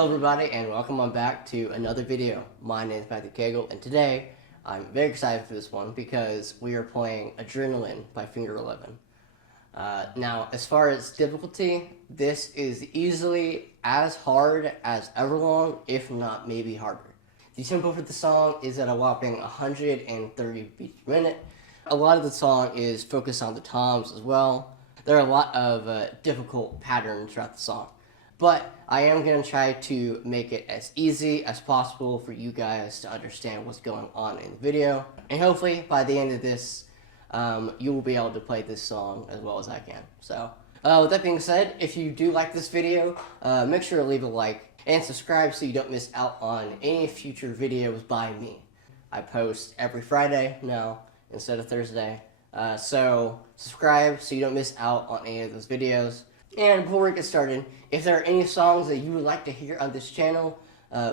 Hello everybody and welcome on back to another video. My name is Matthew Cagle and today I'm very excited for this one because we are playing Adrenaline by Finger 11. Now as far as difficulty, this is easily as hard as Everlong, if not maybe harder. The tempo for the song is at a whopping 130 beats per minute. A lot of the song is focused on the toms as well. There are a lot of difficult patterns throughout the song. But I am going to try to make it as easy as possible for you guys to understand what's going on in the video. And hopefully by the end of this, you will be able to play this song as well as I can. So with that being said, if you do like this video, make sure to leave a like and subscribe so you don't miss out on any future videos by me. I post every Friday now instead of Thursday. So subscribe so you don't miss out on any of those videos. And before we get started, if there are any songs that you would like to hear on this channel,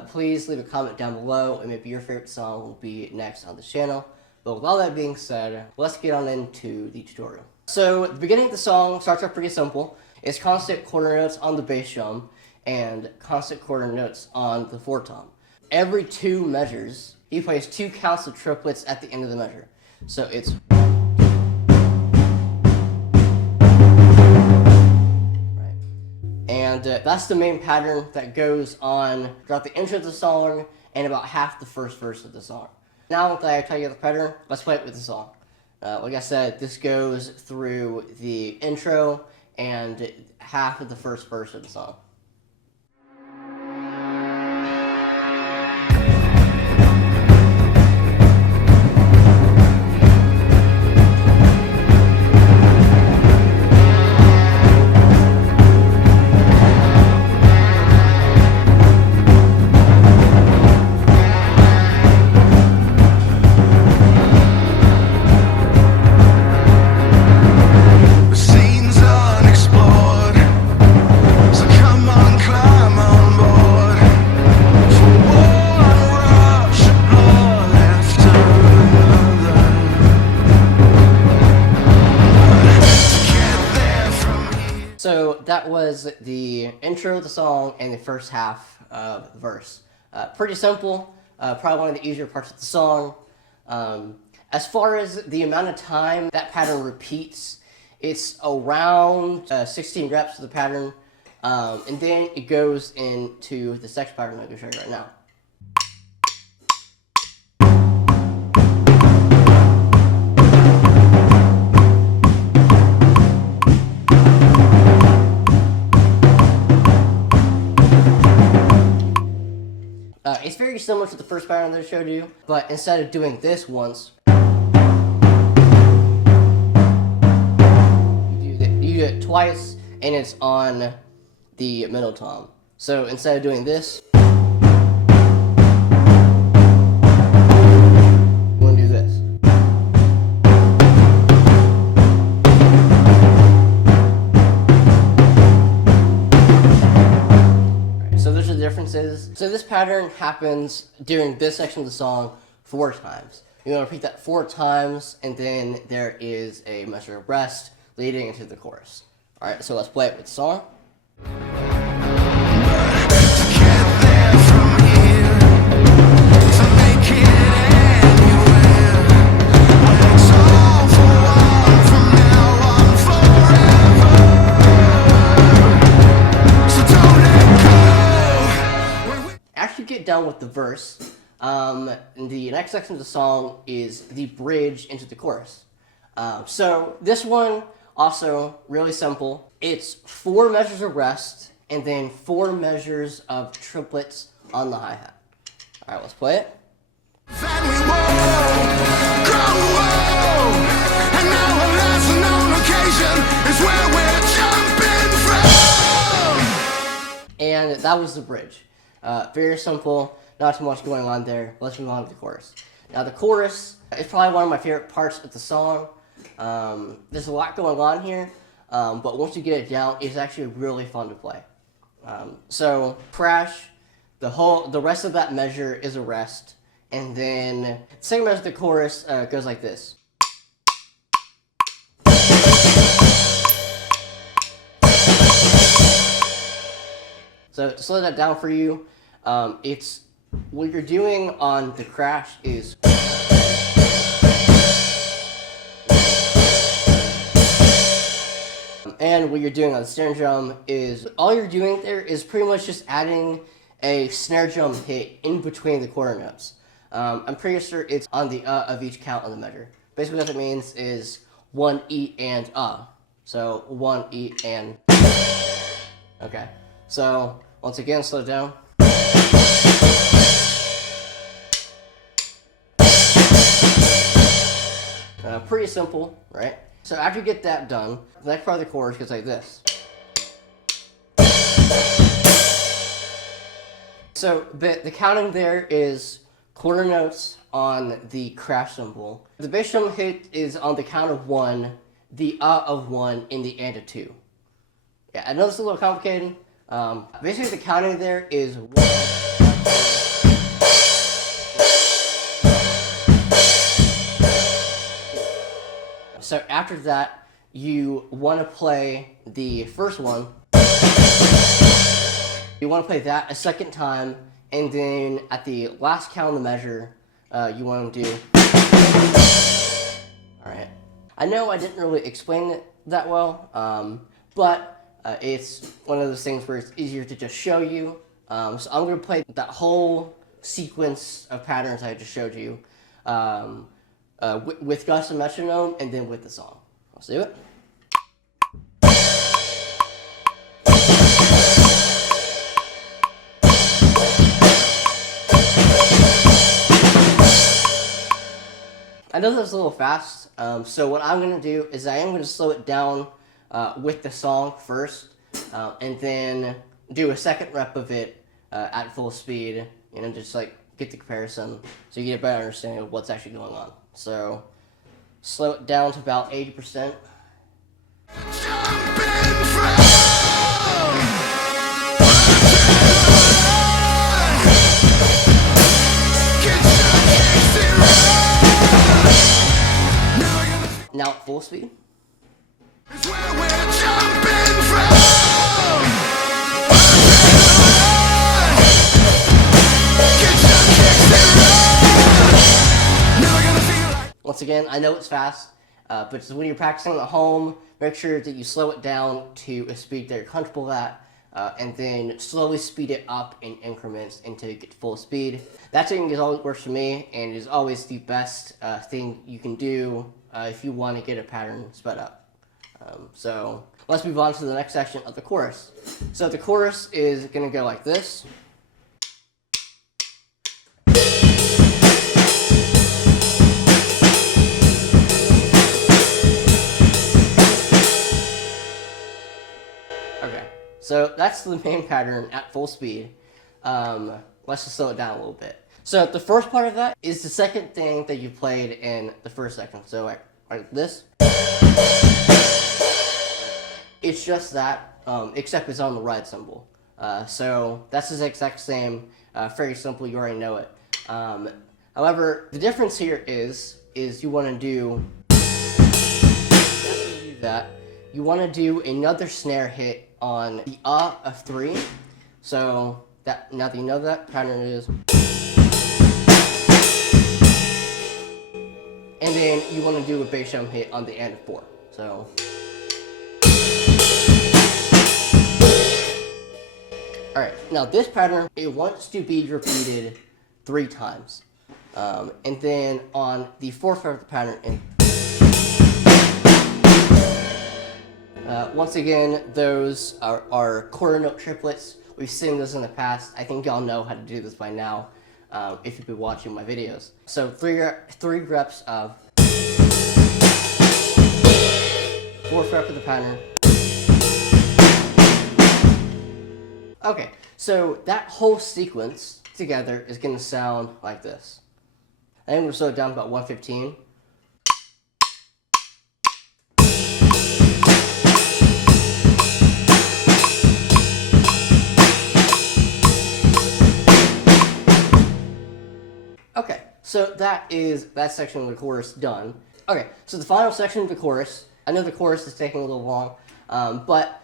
please leave a comment down below and maybe your favorite song will be next on this channel. But with all that being said, let's get on into the tutorial. So the beginning of the song starts off pretty simple. It's constant quarter notes on the bass drum and constant quarter notes on the four tom. Every two measures, he plays two counts of triplets at the end of the measure. So it's and that's the main pattern that goes on throughout the intro of the song and about half the first verse of the song. Now that I tell you the pattern, let's play it with the song. Like I said, this goes through the intro and half of the first verse of the song. So that was the intro of the song and the first half of the verse. Pretty simple, probably one of the easier parts of the song. As far as the amount of time that pattern repeats, it's around 16 reps of the pattern, and then it goes into the section pattern I'm going to show you right now. It's very similar to the first pattern that I showed you, but instead of doing this once, you do it twice, and it's on the middle tom. So instead of doing this, you want to do this. So there's the differences. So this pattern happens during this section of the song 4 times. You want to repeat that 4 times, and then there is a measure of rest leading into the chorus. Alright, so let's play it with the song. Get done with the verse, the next section of the song is the bridge into the chorus. So this one also really simple. It's 4 measures of rest and then 4 measures of triplets on the hi-hat. All right, let's play it. Then we and now a lesson on occasion is where we're jumping from. And that was the bridge. Very simple, not too much going on there. Let's move on to the chorus. Now the chorus is probably one of my favorite parts of the song. There's a lot going on here, but once you get it down, it's actually really fun to play. So crash, the rest of that measure is a rest, and then the second measure of the chorus goes like this. So to slow that down for you, it's what you're doing on the crash is and what you're doing on the snare drum is all you're doing there is pretty much just adding a snare drum hit in between the quarter notes. I'm pretty sure it's on the of each count on the measure. Basically what that means is 1 E and So 1 E and okay. So once again, slow down. Pretty simple, right? So after you get that done, the next part of the chorus goes like this. So the counting there is quarter notes on the crash cymbal. The bass drum hit is on the count of 1, the of 1, and the and of 2. Yeah, I know it's a little complicated. Basically the counting there is 1. So after that, you want to play the first one. You want to play that a second time, and then at the last count of the measure, you want to do. All right. I know I didn't really explain it that well, but it's one of those things where it's easier to just show you. So I'm going to play that whole sequence of patterns I just showed you. With Gus and metronome, and then with the song. Let's do it. I know that's a little fast, so what I'm going to do is I am going to slow it down with the song first, and then do a second rep of it at full speed, just like get the comparison so you get a better understanding of what's actually going on. So, slow it down to about 80%. Now at full speed. Once again, I know it's fast, but when you're practicing at home, make sure that you slow it down to a speed that you're comfortable at, and then slowly speed it up in increments until you get to full speed. That technique always works for me, and is always the best thing you can do if you want to get a pattern sped up. So let's move on to the next section of the chorus. So the chorus is going to go like this. Okay, so that's the main pattern at full speed. Let's just slow it down a little bit. So the first part of that is the second thing that you played in the first section. So like this. It's just that, except it's on the ride cymbal. So that's the exact same, very simple, you already know it. However, the difference here is you want to do that. You want to do another snare hit on the of 3. So that now that you know that pattern is. And then you want to do a bass drum hit on the and of 4. So. Alright, now this pattern, it wants to be repeated 3 times. And then on the 4th fret of the pattern, once again, those are quarter note triplets. We've seen this in the past. I think y'all know how to do this by now, if you've been watching my videos. So 3 reps of 4th fret of the pattern. Okay, so that whole sequence together is going to sound like this. I think we'll slow it down to about 115. Okay, so that section of the chorus done. Okay, so the final section of the chorus, I know the chorus is taking a little long, but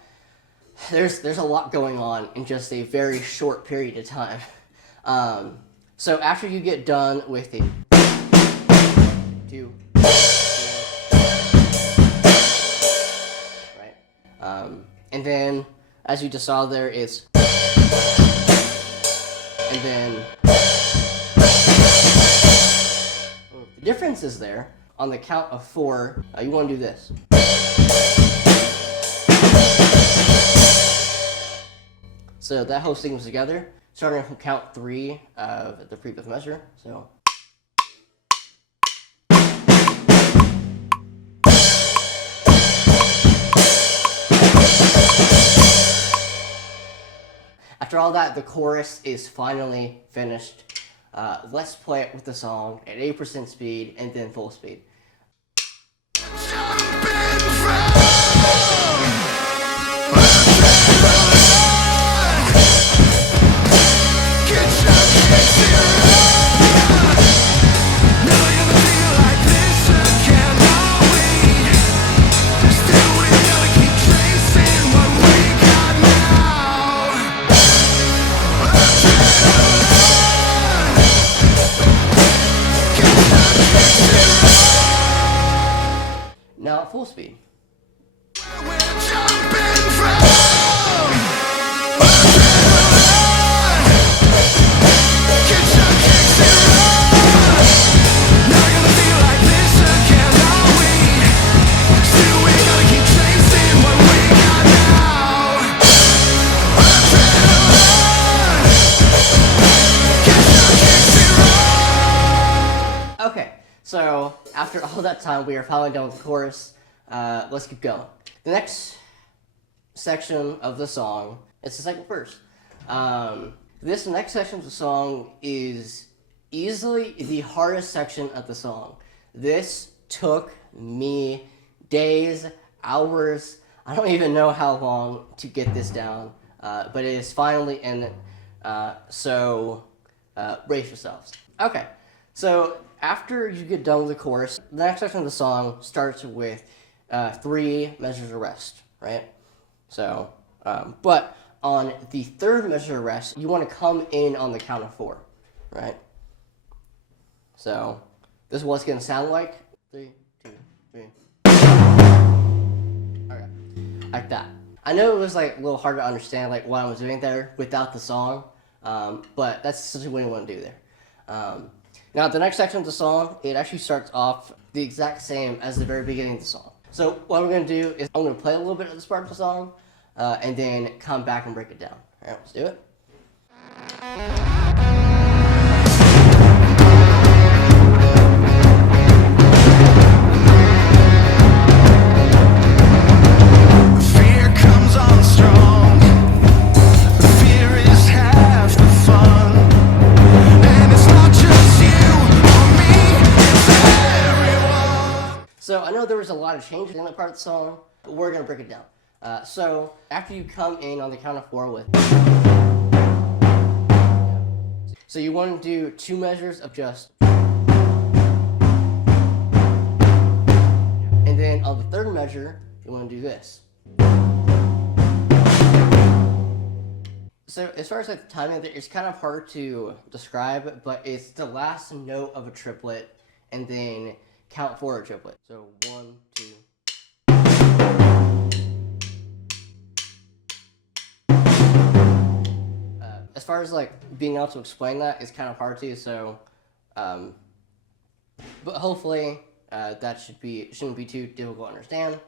there's a lot going on in just a very short period of time. So after you get done with the 2, 4, right, and then as you just saw there, it's, and then the difference is there on the count of 4. You want to do this. So that whole sequence together, starting from count 3 of the previous measure. So. After all that, the chorus is finally finished. Let's play it with the song at 8% speed and then full speed. Now at full speed. Okay, so after all that time, we are finally done with the chorus. Let's keep going. The next section of the song is the second verse. This next section of the song is easily the hardest section of the song. This took me days, hours, I don't even know how long to get this down, but it is finally in it, so brace yourselves. Okay, so after you get done with the chorus, the next section of the song starts with 3 measures of rest, right? So, but on the third measure of rest, you want to come in on the count of 4, right? So, this is what it's going to sound like. 3, 2, 3. Okay, like that. I know it was like a little hard to understand like what I was doing there without the song, but that's essentially what you want to do there. Now, the next section of the song, it actually starts off the exact same as the very beginning of the song. So what I'm going to do is I'm going to play a little bit of this part of the song, and then come back and break it down. All right, let's do it. Fear comes on strong. Fear is half the fun. And it's not just you or me, it's everyone. So I know there was a lot of changes in that part of the song, but we're going to break it down. So after you come in on the count of 4 with, so you want to do 2 measures of just, and then on the third measure, you want to do this. So as far as like the timing of it, it's kind of hard to describe, but it's the last note of a triplet, and then count 4 a triplet. So 1, 2. As far as like being able to explain that, it's kind of hard to. So, but hopefully that shouldn't be too difficult to understand.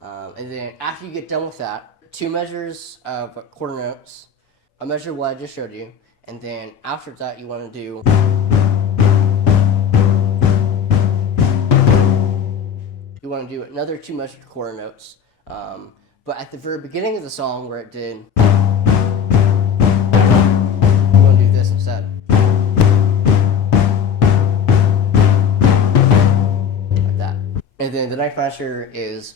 And then after you get done with that, 2 measures of quarter notes, a measure of what I just showed you, and then after that you want to do. You want to do another 2 measures of quarter notes, but at the very beginning of the song where it did. Instead. Like that. And then the next measure is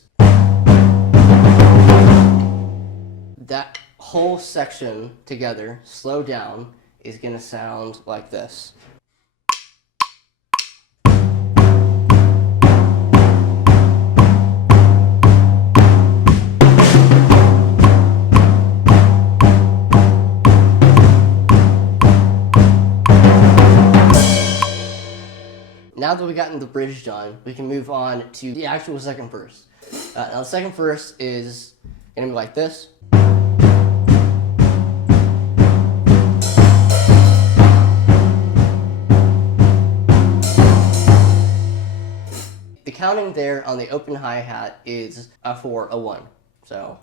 that whole section together, slow down, is going to sound like this. now that we've gotten the bridge done, we can move on to the actual second verse. Now the second verse is gonna be like this. The counting there on the open hi-hat is a 4, a 1. So.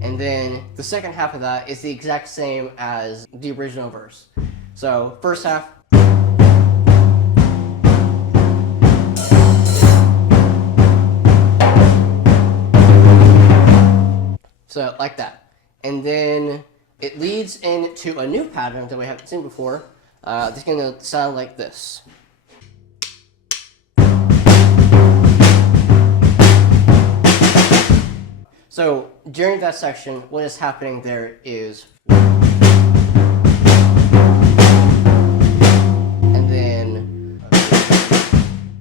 And then the second half of that is the exact same as the original verse. So first half. So like that. And then it leads into a new pattern that we haven't seen before. It's going to sound like this. So during that section, what is happening there is, and then,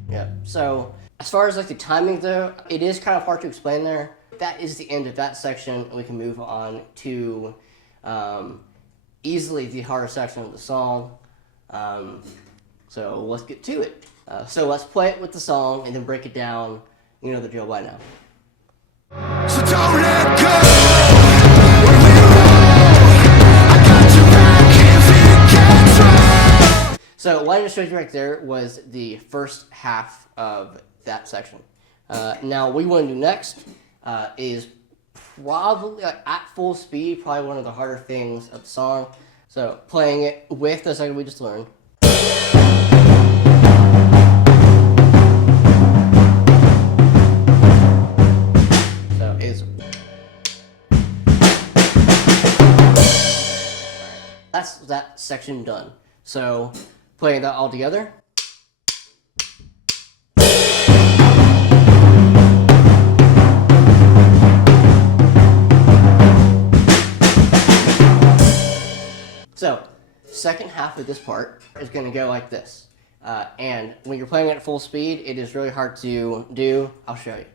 yeah. So as far as like the timing though, it is kind of hard to explain there. That is the end of that section, and we can move on to easily the harder section of the song. So let's get to it. So let's play it with the song and then break it down. You know the drill by now. So don't let go. When we roll, I got your back if it gets rough. So what I just showed you right there was the first half of that section. Now what we want to do next is probably at full speed, probably one of the harder things of the song. So playing it with the section we just learned. So is that's that section done. So playing that all together. So, second half of this part is going to go like this. And when you're playing it at full speed, it is really hard to do. I'll show you.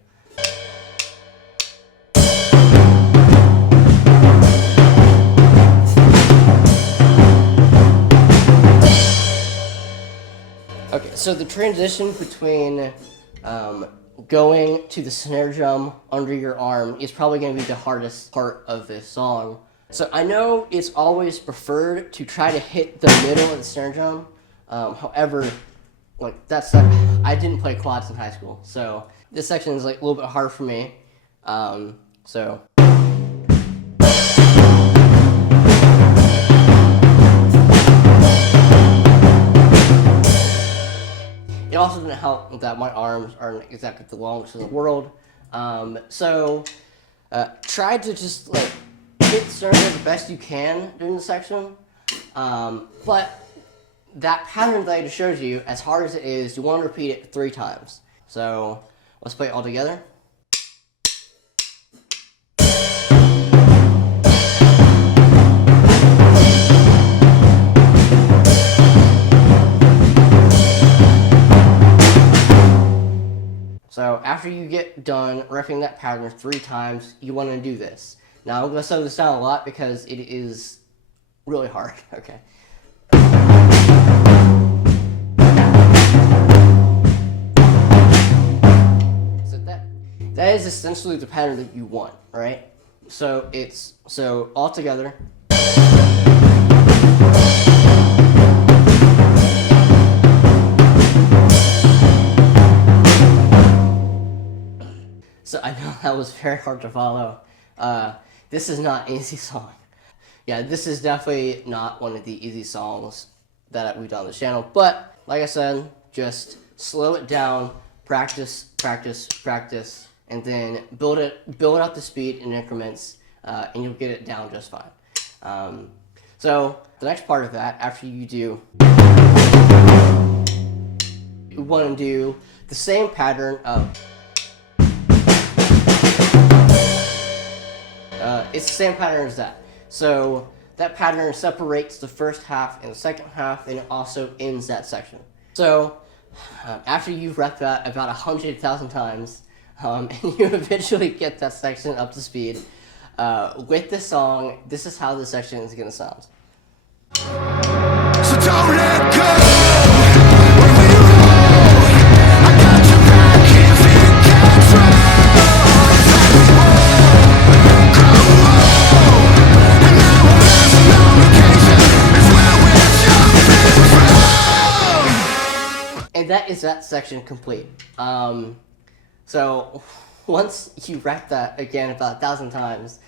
Okay, so the transition between going to the snare drum under your arm is probably going to be the hardest part of this song. So I know it's always preferred to try to hit the middle of the snare drum. However, like I didn't play quads in high school, so this section is like a little bit hard for me. So. It also didn't help that my arms aren't exactly the longest in the world. So try to just like hit snare the best you can during the section. But that pattern that I just showed you, as hard as it is, you want to repeat it 3 times. So let's play it all together. So after you get done riffing that pattern 3 times, you want to do this. Now I'm going to slow this down a lot because it is really hard. Okay. So that is essentially the pattern that you want, right? So it's all together. So I know that was very hard to follow. This is not an easy song. Yeah, this is definitely not one of the easy songs that we've done on this channel. But like I said, just slow it down, practice, practice, practice, and then build up the speed in increments, and you'll get it down just fine. So the next part of that, after you do, you want to do the same pattern of. It's the same pattern as that. So that pattern separates the first half and the second half, and it also ends that section. So after you've repped that about 100,000 times, and you eventually get that section up to speed, with this song, this is how this section is going to sound. So don't let is that section complete. So once you wrap that again about 1,000 times,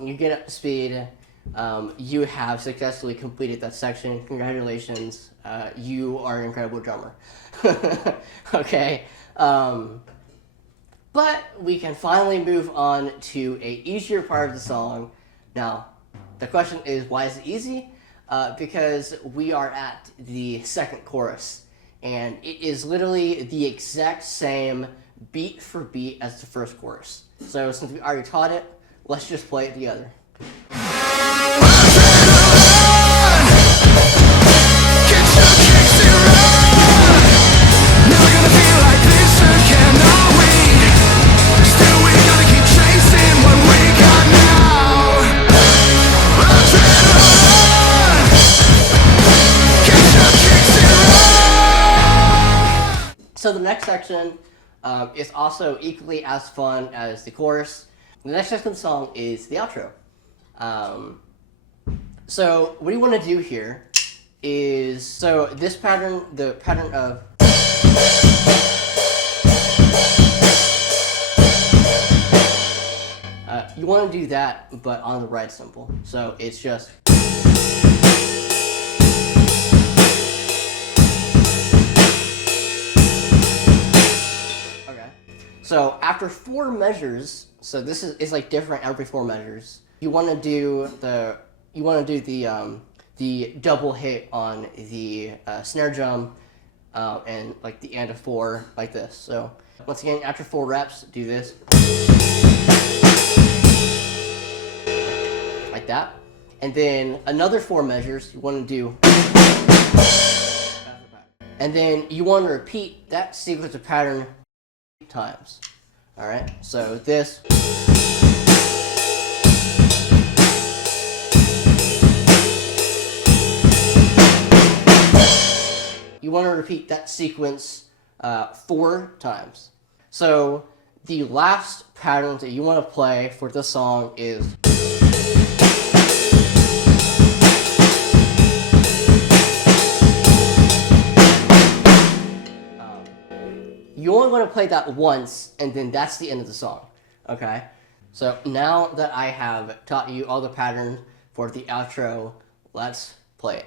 you get up to speed. You have successfully completed that section. Congratulations, you are an incredible drummer. Okay, but we can finally move on to a easier part of the song. Now, the question is, why is it easy? Because we are at the second chorus, and it is literally the exact same beat for beat as the first chorus. So since we already taught it, let's just play it together. So the next section is also equally as fun as the chorus. The next section of the song is the outro. So what you want to do here is, so this pattern, the pattern of you want to do that, but on the right cymbal. So it's just. So after 4 measures, so this is like different every 4 measures. You want to do the double hit on the snare drum and like the end of 4 like this. So once again, after 4 reps, do this like that, and then another 4 measures. You want to do, and then you want to repeat that sequence of pattern times. All right, so this, you want to repeat that sequence 4 times. So the last pattern that you want to play for this song is you only want to play that once, and then that's the end of the song, okay? So now that I have taught you all the patterns for the outro, let's play it.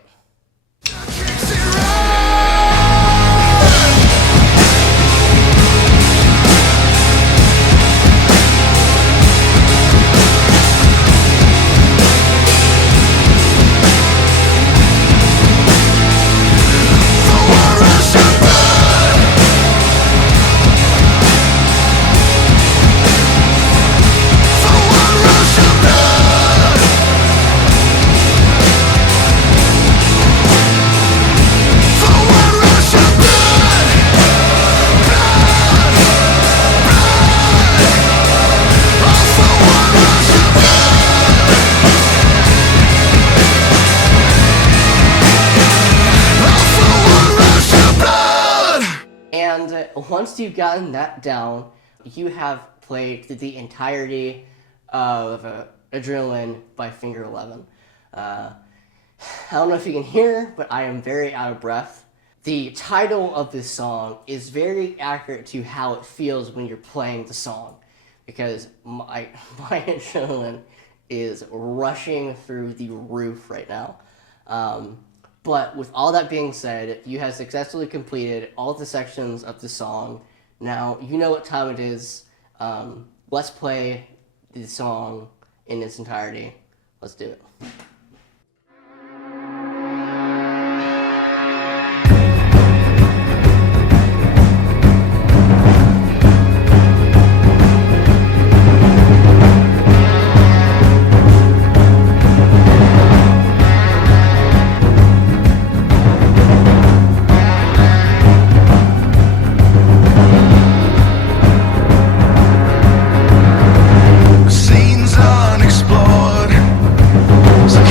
Once you've gotten that down, you have played the entirety of Adrenaline by Finger 11. I don't know if you can hear, but I am very out of breath. The title of this song is very accurate to how it feels when you're playing the song, because my adrenaline is rushing through the roof right now. But with all that being said, you have successfully completed all the sections of the song. Now, you know what time it is. Let's play the song in its entirety. Let's do it. Scenes unexplored. So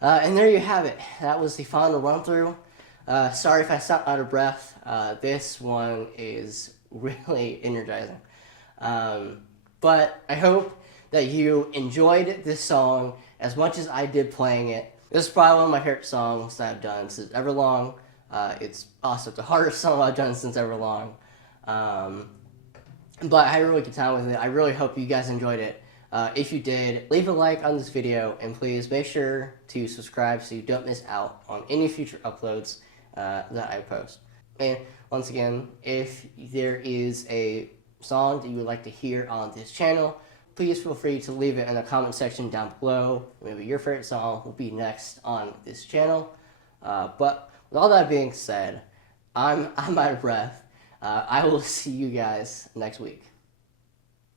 And there you have it. That was the final run through. Sorry if I sound out of breath. This one is really energizing. But I hope that you enjoyed this song as much as I did playing it. This is probably one of my favorite songs that I've done since Everlong. It's also the hardest song I've done since Everlong. But I had a really good time with it. I really hope you guys enjoyed it. If you did, leave a like on this video, and please make sure to subscribe so you don't miss out on any future uploads that I post. And once again, if there is a song that you would like to hear on this channel, please feel free to leave it in the comment section down below. Maybe your favorite song will be next on this channel. But with all that being said, I'm out of breath. I will see you guys next week.